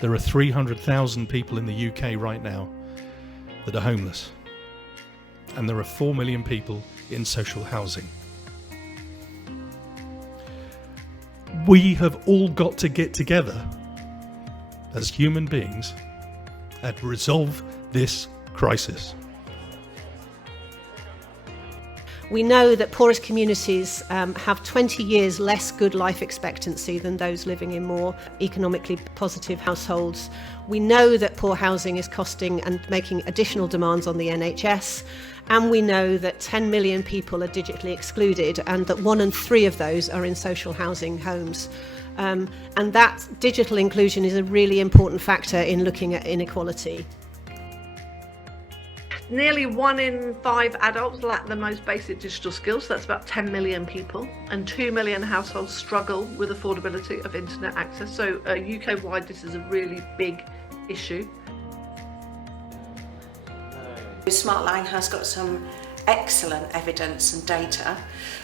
There are 300,000 people in the UK right now that are homeless, and there are 4 million people in social housing. We have all got to get together as human beings and resolve this crisis. We know that poorest communities have 20 years less good life expectancy than those living in more economically positive households. We know that poor housing is costing and making additional demands on the NHS. And we know that 10 million people are digitally excluded and that 1 in 3 of those are in social housing homes. And that digital inclusion is a really important factor in looking at inequality. Nearly 1 in 5 adults lack the most basic digital skills, so that's about 10 million people, and 2 million households struggle with affordability of internet access. So UK-wide, this is a really big issue. Smartline has got some excellent evidence and data.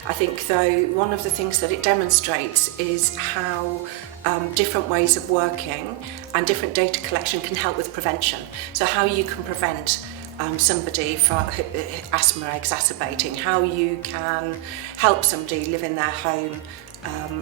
I think though one of the things that it demonstrates is how different ways of working and different data collection can help with prevention. So how you can prevent somebody from asthma exacerbating, how you can help somebody live in their home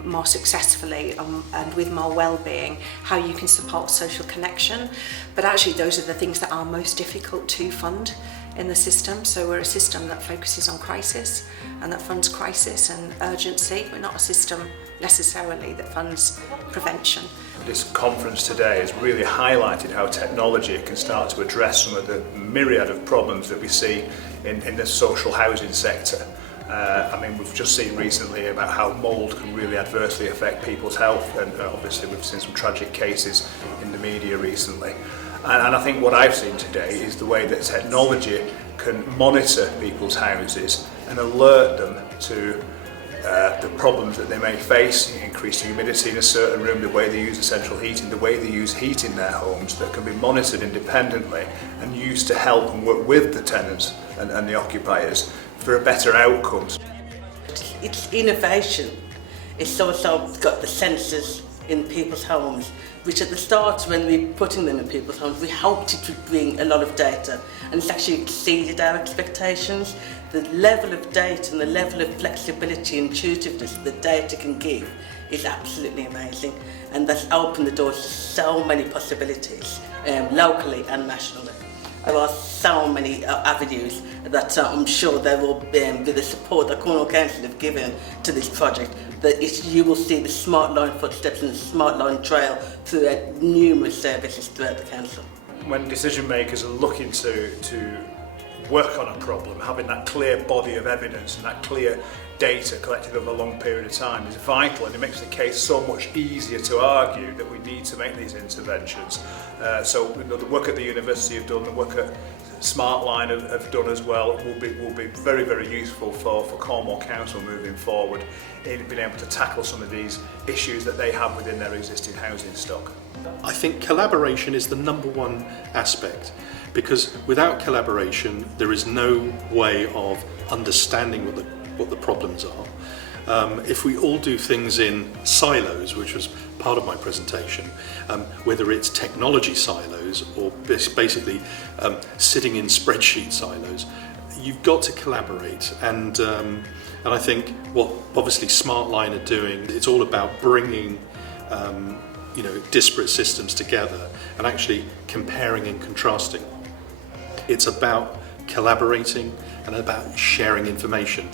more successfully and with more well-being, how you can support social connection. But actually those are the things that are most difficult to fund in the system. So we're a system that focuses on crisis and that funds crisis and urgency. We're not a system necessarily that funds prevention. This conference today has really highlighted how technology can start to address some of the myriad of problems that we see in the social housing sector. I mean, we've just seen recently about how mould can really adversely affect people's health, and obviously we've seen some tragic cases in the media recently. And I think what I've seen today is the way that technology can monitor people's houses and alert them to the problems that they may face, increased humidity in a certain room, the way they use the central heating, the way they use heat in their homes, that can be monitored independently and used to help and work with the tenants and the occupiers for a better outcomes. It's innovation. It's also got the sensors in people's homes, which at the start when we were putting them in people's homes, we hoped it would bring a lot of data, and it's actually exceeded our expectations. The level of data and the level of flexibility and intuitiveness the data can give is absolutely amazing, and that's opened the doors to so many possibilities, locally and nationally. There are so many avenues that I'm sure they will, with the support that Cornwall Council have given to this project, that you will see the Smartline footsteps and the Smartline trail throughout numerous services throughout the council. When decision makers are looking to work on a problem, having that clear body of evidence and that clear data collected over a long period of time is vital, and it makes the case so much easier to argue that we need to make these interventions. So the work at the university have done, the work at Smartline have done as well, will be very, very useful for Cornwall Council moving forward in being able to tackle some of these issues that they have within their existing housing stock. I think collaboration is the #1 aspect, because without collaboration there is no way of understanding what the problems are. If we all do things in silos, which was part of my presentation, whether it's technology silos or basically sitting in spreadsheet silos, you've got to collaborate. And I think what obviously Smartline are doing, it's all about bringing disparate systems together and actually comparing and contrasting. It's about collaborating and about sharing information.